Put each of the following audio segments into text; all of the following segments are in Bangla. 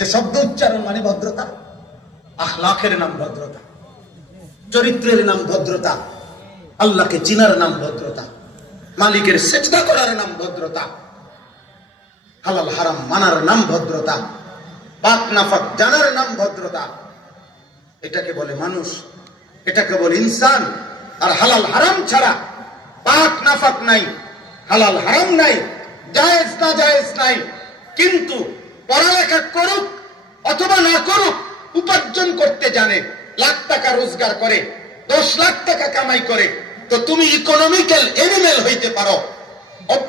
যে শব্দ উচ্চারণ মানে ভদ্রতা, আখলাকের নাম ভদ্রতা, চরিত্রের নাম ভদ্রতা, আল্লাহকে চিনার নাম ভদ্রতা, মালিকের সেজদা করার নাম ভদ্রতা, হালাল হারাম মানার নাম ভদ্রতা, পাক নাফাক জানার নাম ভদ্রতা। এটাকে বলে মানুষ, এটাকে বলে ইনসান। আর হালাল হারাম ছাড়া পাক নাফাক নাই, হালাল হারাম নাই, জায়েজ না জায়েজ নাই। কিন্তু পড়ালেখা করুক অথবা না করুক, উপার্জন করতে জানে, লাখ টাকা রোজগার করে, 10 লাখ টাকা কামাই করে, তো তুমি ইকোনমিক্যাল এনিমেল হইতে পারো,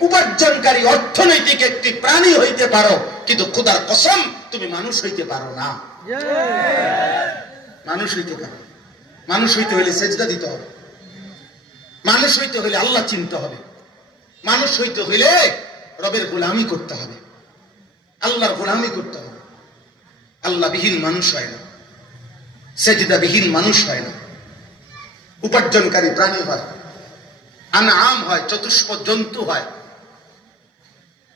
উপার্জনকারী অর্থনৈতিক একটি প্রাণী হইতে পারো, কিন্তু খোদার কসম তুমি মানুষ হইতে পারো না। মানুষ হইতে পারো। মানুষ হইতে হলে সেজদা দিতে হবে, মানুষ হইতে হলে আল্লাহ চিনতে হবে, মানুষ হইতে হইলে রবের গোলামি করতে হবে, আল্লাহর গোলামি করতে হবে। আল্লাহ বিহীন মানুষ হয় না, সেজদা বিহীন মানুষ হয় না। উপার্জনকারী প্রাণী হয়, আনআম হয়, চতুষ্প জন্তু হয়,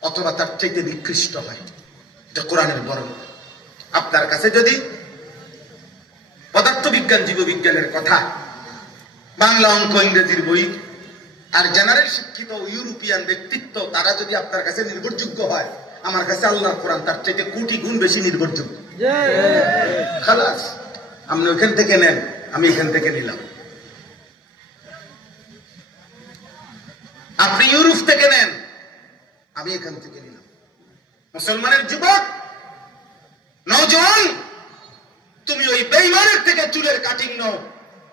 অথবা তার চাইতে নিকৃষ্ট হয়। এটা কোরআনের বর্ণ। আপনার কাছে যদি পদার্থবিজ্ঞান জীববিজ্ঞানের কথা, বাংলা অঙ্ক ইংরেজির বই আর জেনারেল শিক্ষিত ইউরোপিয়ান ব্যক্তিত্ব তারা যদি আপনার কাছে নির্ভরযোগ্য হয়, আমার কাছে আল্লাহর কোরআন তার চাইতে কোটি গুণ বেশি নির্ভরযোগ্য। খালাস, আপনি ওখান থেকে নেন, আমি এখান থেকে নিলাম। আপনি ইউরোপ থেকে নেন, আমি এখান থেকে নিলাম। মুসলমানের যুবক নওজোয়ান, তুমি ওই বেঈমানের থেকে চুলের কাটিং নাও,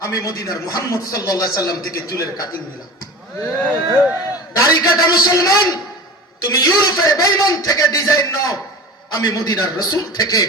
আমি মদিনার মুহাম্মদ সাল্লাল্লাহু আলাইহি সাল্লাম থেকে চুলের কাটিং নিলাম। দাড়ি কাটা মুসলমান, তুমি ইউরোপের বেঈমান থেকে ডিজাইন নাও, আমি মদিনার রাসূল থেকে